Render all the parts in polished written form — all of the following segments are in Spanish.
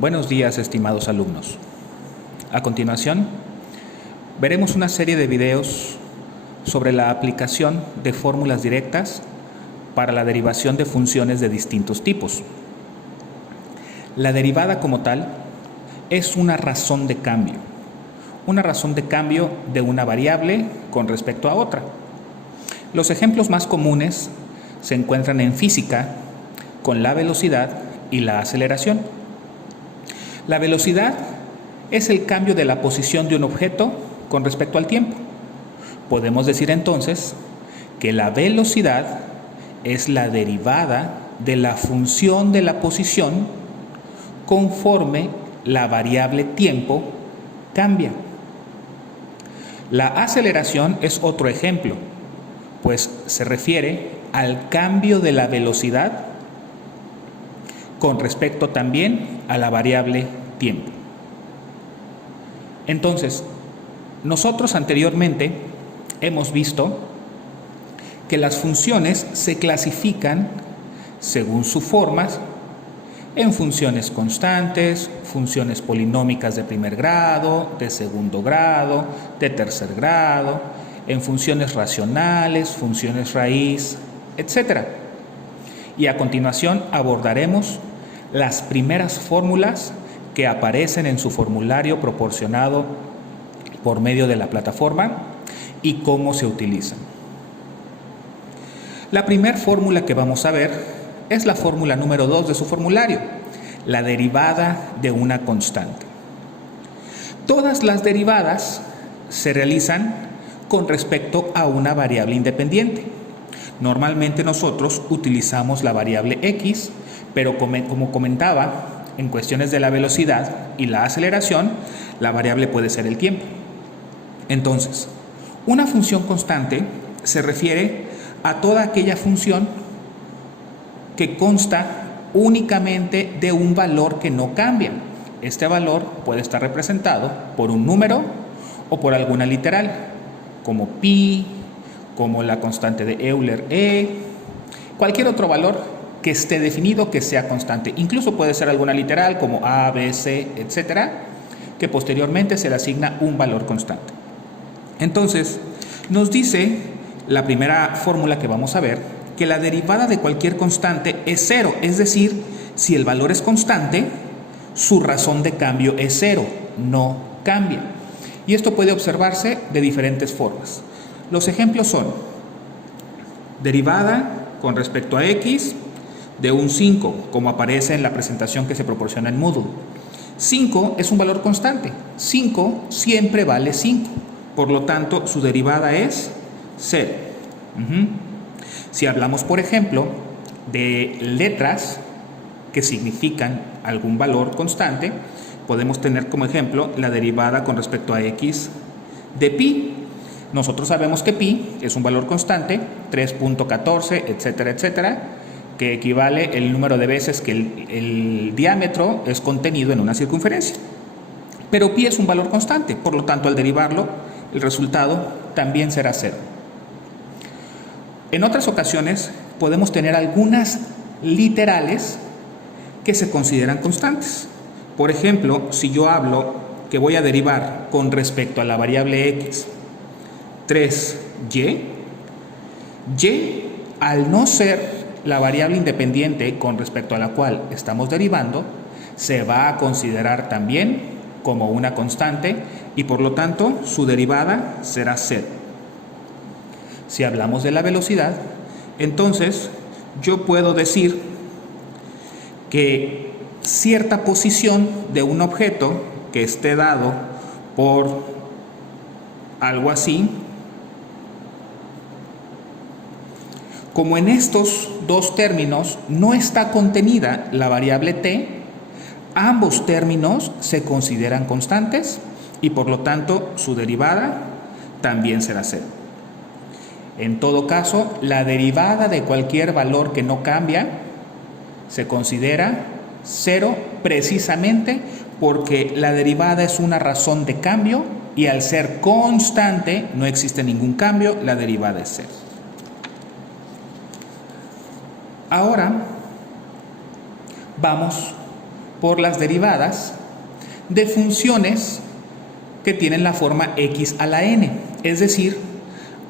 Buenos días, estimados alumnos. A continuación, veremos una serie de videos sobre la aplicación de fórmulas directas para la derivación de funciones de distintos tipos. La derivada como tal es una razón de cambio de una variable con respecto a otra. Los ejemplos más comunes se encuentran en física con la velocidad y la aceleración. La velocidad es el cambio de la posición de un objeto con respecto al tiempo. Podemos decir entonces que la velocidad es la derivada de la función de la posición conforme la variable tiempo cambia. La aceleración es otro ejemplo, pues se refiere al cambio de la velocidad con respecto también a la variable tiempo. Entonces, nosotros anteriormente hemos visto que las funciones se clasifican según su forma en funciones constantes, funciones polinómicas de primer grado, de segundo grado, de tercer grado, en funciones racionales, funciones raíz, etc. Y a continuación abordaremos las primeras fórmulas que aparecen en su formulario proporcionado por medio de la plataforma y cómo se utilizan. La primera fórmula que vamos a ver es la fórmula número 2 de su formulario, la derivada de una constante. Todas las derivadas se realizan con respecto a una variable independiente. Normalmente nosotros utilizamos la variable x, pero como comentaba, en cuestiones de la velocidad y la aceleración, la variable puede ser el tiempo. Entonces, una función constante se refiere a toda aquella función que consta únicamente de un valor que no cambia. Este valor puede estar representado por un número o por alguna literal, como pi, como la constante de Euler E, cualquier otro valor que esté definido que sea constante. Incluso puede ser alguna literal como A, B, C, etcétera, que posteriormente se le asigna un valor constante. Entonces, nos dice la primera fórmula que vamos a ver que la derivada de cualquier constante es cero, es decir, si el valor es constante, su razón de cambio es cero, no cambia. Y esto puede observarse de diferentes formas. Los ejemplos son derivada con respecto a x de un 5, como aparece en la presentación que se proporciona en Moodle. 5 es un valor constante, 5 siempre vale 5, por lo tanto su derivada es 0. Si hablamos, por ejemplo, de letras que significan algún valor constante, podemos tener como ejemplo la derivada con respecto a x de pi. Nosotros sabemos que pi es un valor constante, 3.14, etcétera, etcétera, que equivale el número de veces que el diámetro es contenido en una circunferencia. Pero pi es un valor constante, por lo tanto, al derivarlo, el resultado también será 0. En otras ocasiones podemos tener algunas literales que se consideran constantes. Por ejemplo, si yo hablo que voy a derivar con respecto a la variable x 3y, y al no ser la variable independiente con respecto a la cual estamos derivando, se va a considerar también como una constante y por lo tanto su derivada será 0. Si hablamos de la velocidad, entonces yo puedo decir que cierta posición de un objeto que esté dado por algo así, como en estos dos términos no está contenida la variable t, ambos términos se consideran constantes y por lo tanto su derivada también será 0. En todo caso, la derivada de cualquier valor que no cambia se considera 0 precisamente porque la derivada es una razón de cambio y al ser constante no existe ningún cambio, la derivada es 0. Ahora vamos por las derivadas de funciones que tienen la forma x a la n. Es decir,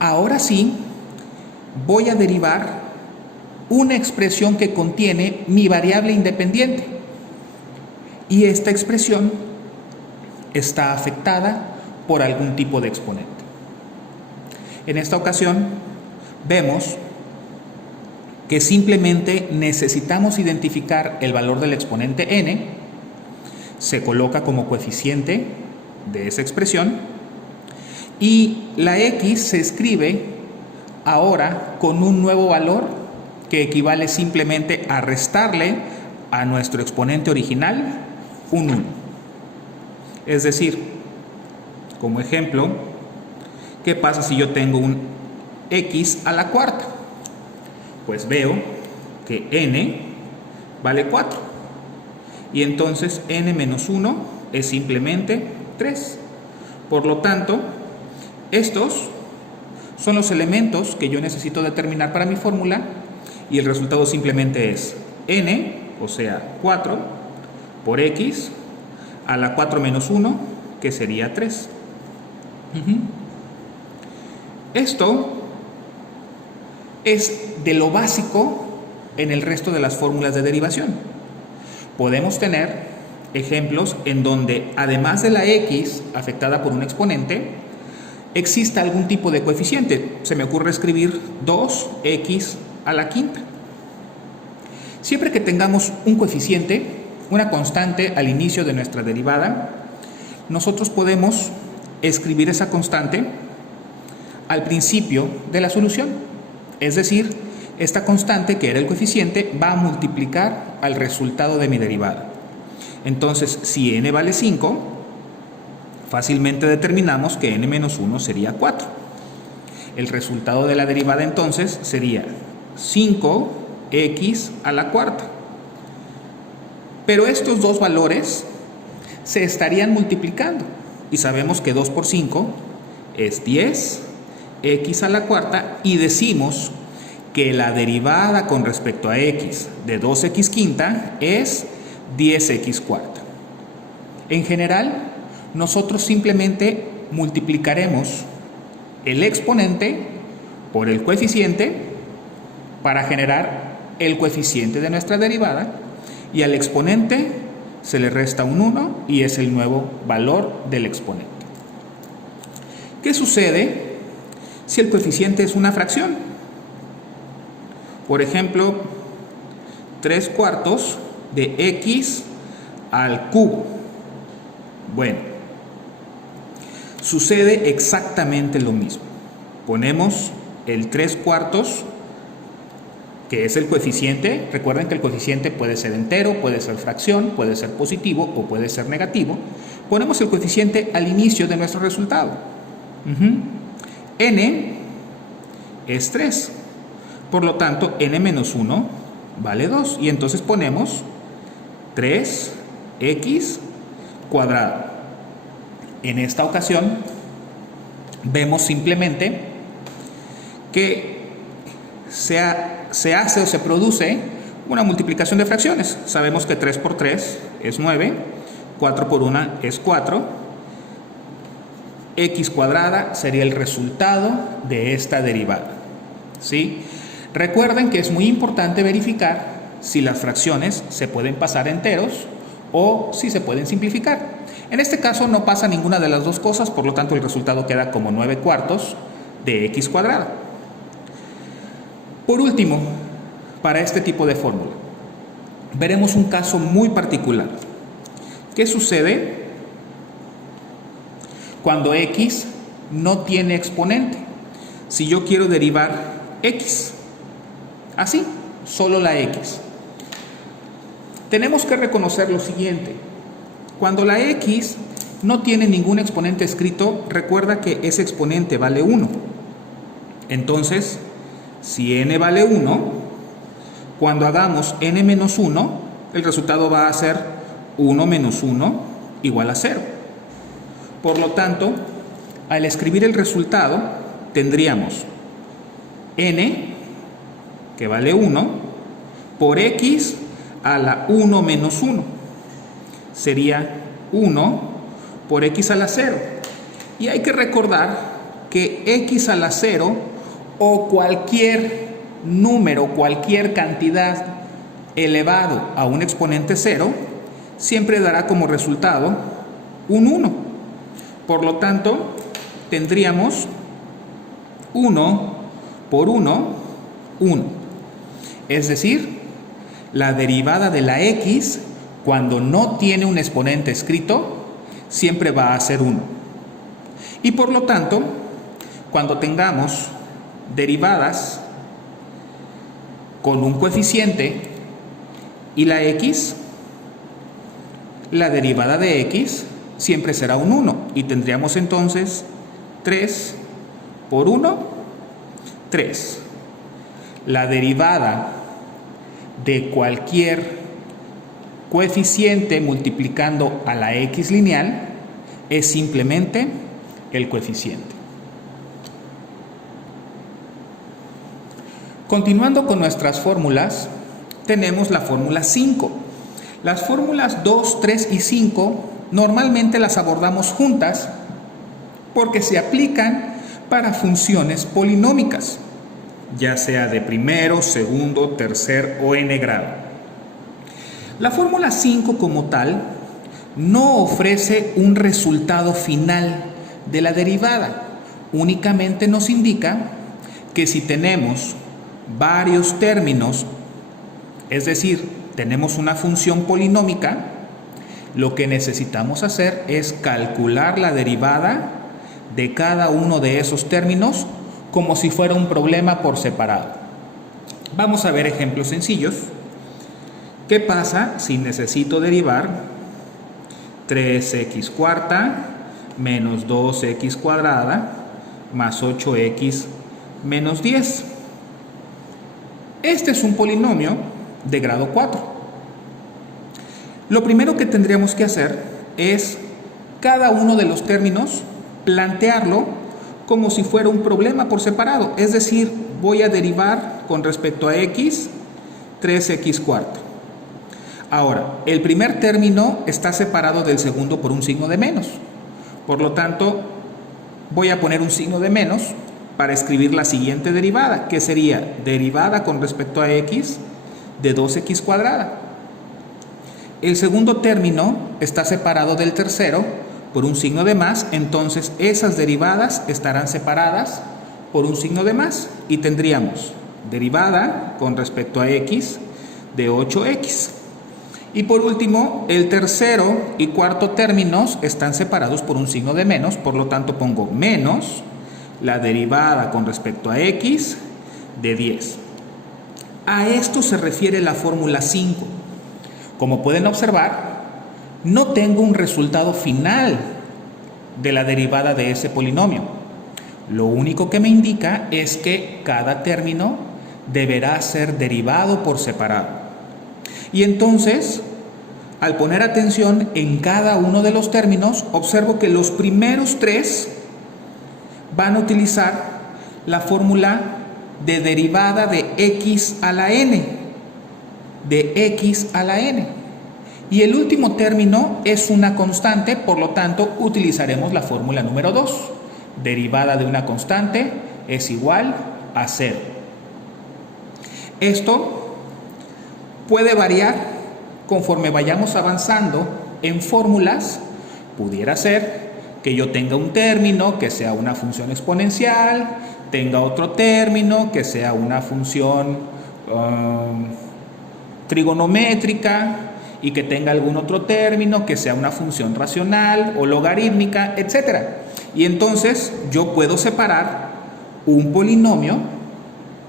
ahora sí voy a derivar una expresión que contiene mi variable independiente. Y esta expresión está afectada por algún tipo de exponente. En esta ocasión vemos que simplemente necesitamos identificar el valor del exponente n, se coloca como coeficiente de esa expresión y la x se escribe ahora con un nuevo valor que equivale simplemente a restarle a nuestro exponente original un 1. Es decir, como ejemplo, ¿qué pasa si yo tengo un x a la cuarta? Pues veo que n vale 4 y entonces n menos 1 es simplemente 3. Por lo tanto, estos son los elementos que yo necesito determinar para mi fórmula y el resultado simplemente es n, o sea 4, por x a la 4 menos 1, que sería 3. Esto es de lo básico en el resto de las fórmulas de derivación. Podemos tener ejemplos en donde, además de la x afectada por un exponente, exista algún tipo de coeficiente. Se me ocurre escribir 2x a la quinta. Siempre que tengamos un coeficiente, una constante al inicio de nuestra derivada, nosotros podemos escribir esa constante al principio de la solución. Es decir, esta constante, que era el coeficiente, va a multiplicar al resultado de mi derivada. Entonces, si n vale 5, fácilmente determinamos que n menos 1 sería 4. El resultado de la derivada entonces sería 5x a la cuarta. Pero estos dos valores se estarían multiplicando y sabemos que 2 por 5 es 10 x a la cuarta y decimos que la derivada con respecto a x de 2x quinta es 10x cuarta. En general, nosotros simplemente multiplicaremos el exponente por el coeficiente para generar el coeficiente de nuestra derivada y al exponente se le resta un 1 y es el nuevo valor del exponente. ¿Qué sucede si el coeficiente es una fracción? Por ejemplo, 3 cuartos de x al cubo. Bueno, sucede exactamente lo mismo. Ponemos el 3 cuartos, que es el coeficiente. Recuerden que el coeficiente puede ser entero, puede ser fracción, puede ser positivo o puede ser negativo. Ponemos el coeficiente al inicio de nuestro resultado. N es 3. Por lo tanto, n menos 1 vale 2. Y entonces ponemos 3x cuadrado. En esta ocasión, vemos simplemente que se hace o se produce una multiplicación de fracciones. Sabemos que 3 por 3 es 9, 4 por 1 es 4. X cuadrada sería el resultado de esta derivada. ¿Sí? Recuerden que es muy importante verificar si las fracciones se pueden pasar a enteros o si se pueden simplificar. En este caso no pasa ninguna de las dos cosas, por lo tanto el resultado queda como 9 cuartos de x cuadrada. Por último, para este tipo de fórmula, veremos un caso muy particular. ¿Qué sucede cuando x no tiene exponente? Si yo quiero derivar x, así, solo la x, tenemos que reconocer lo siguiente. Cuando la x no tiene ningún exponente escrito, recuerda que ese exponente vale 1. Entonces, si n vale 1, cuando hagamos n menos 1, el resultado va a ser 1 menos 1 igual a 0. Por lo tanto, al escribir el resultado, tendríamos n, que vale 1, por x a la 1 menos 1. sería 1 por x a la 0. Y hay que recordar que x a la 0 o cualquier número, cualquier cantidad elevado a un exponente 0, siempre dará como resultado un 1. Por lo tanto, tendríamos 1 por 1, 1. Es decir, la derivada de la x, cuando no tiene un exponente escrito, siempre va a ser 1. Y por lo tanto, cuando tengamos derivadas con un coeficiente y la x, la derivada de x siempre será un 1. Y tendríamos entonces 3 por 1, 3. La derivada de cualquier coeficiente multiplicando a la x lineal es simplemente el coeficiente. Continuando con nuestras fórmulas, tenemos la fórmula 5. Las fórmulas 2, 3 y 5 normalmente las abordamos juntas porque se aplican para funciones polinómicas, ya sea de primero, segundo, tercer o n grado. La fórmula 5 como tal no ofrece un resultado final de la derivada, únicamente nos indica que si tenemos varios términos, es decir, tenemos una función polinómica, lo que necesitamos hacer es calcular la derivada de cada uno de esos términos como si fuera un problema por separado. Vamos a ver ejemplos sencillos. ¿Qué pasa si necesito derivar 3x cuarta menos 2x cuadrada más 8x menos 10? Este es un polinomio de grado 4. Lo primero que tendríamos que hacer es cada uno de los términos plantearlo como si fuera un problema por separado. Es decir, voy a derivar con respecto a x 3x cuarta. Ahora, el primer término está separado del segundo por un signo de menos. Por lo tanto, voy a poner un signo de menos para escribir la siguiente derivada, que sería derivada con respecto a x de 2x cuadrada. El segundo término está separado del tercero por un signo de más, entonces esas derivadas estarán separadas por un signo de más y tendríamos derivada con respecto a x de 8x. Y por último, el tercero y cuarto términos están separados por un signo de menos, por lo tanto pongo menos la derivada con respecto a x de 10. A esto se refiere la fórmula 5. Como pueden observar, no tengo un resultado final de la derivada de ese polinomio. Lo único que me indica es que cada término deberá ser derivado por separado. Y entonces, al poner atención en cada uno de los términos, observo que los primeros tres van a utilizar la fórmula de derivada de x a la n, de x a la n. Y el último término es una constante, por lo tanto utilizaremos la fórmula número 2. Derivada de una constante es igual a 0. Esto puede variar conforme vayamos avanzando en fórmulas. Pudiera ser que yo tenga un término que sea una función exponencial, tenga otro término que sea una función trigonométrica y que tenga algún otro término que sea una función racional o logarítmica, etc. Y entonces yo puedo separar un polinomio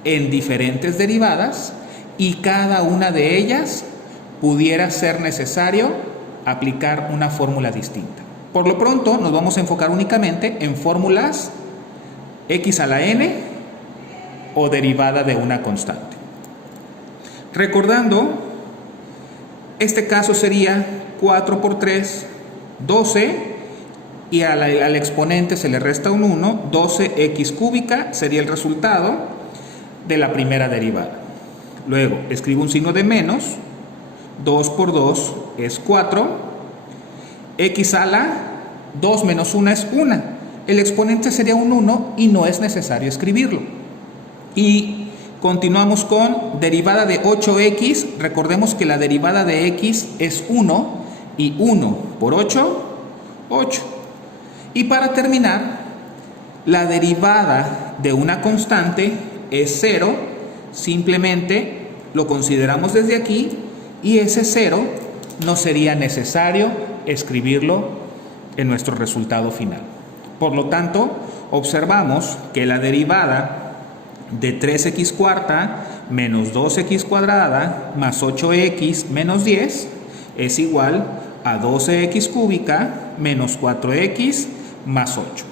en diferentes derivadas y cada una de ellas pudiera ser necesario aplicar una fórmula distinta. Por lo pronto nos vamos a enfocar únicamente en fórmulas x a la n o derivada de una constante. Recordando, este caso sería 4 por 3, 12, y al exponente se le resta un 1, 12x cúbica sería el resultado de la primera derivada. Luego escribo un signo de menos, 2 por 2 es 4, x a la 2 menos 1 es 1. El exponente sería un 1 y no es necesario escribirlo. Y continuamos con derivada de 8x. Recordemos que la derivada de x es 1 y 1 por 8, 8. Y para terminar, la derivada de una constante es 0. Simplemente lo consideramos desde aquí y ese 0 no sería necesario escribirlo en nuestro resultado final. Por lo tanto, observamos que la derivada de 3x cuarta menos 2x cuadrada más 8x menos 10 es igual a 12x cúbica menos 4x más 8.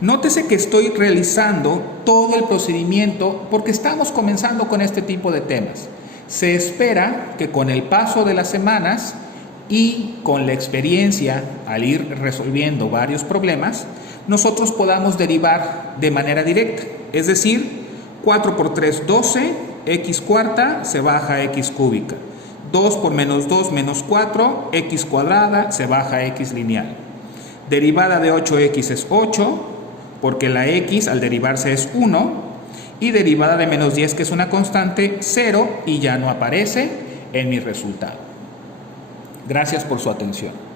Nótese que estoy realizando todo el procedimiento porque estamos comenzando con este tipo de temas. Se espera que con el paso de las semanas y con la experiencia al ir resolviendo varios problemas, nosotros podamos derivar de manera directa. Es decir, 4 por 3, 12, x cuarta se baja a x cúbica. 2 por menos 2, menos 4, x cuadrada se baja a x lineal. Derivada de 8x es 8, porque la x al derivarse es 1, y derivada de menos 10, que es una constante, 0, y ya no aparece en mi resultado. Gracias por su atención.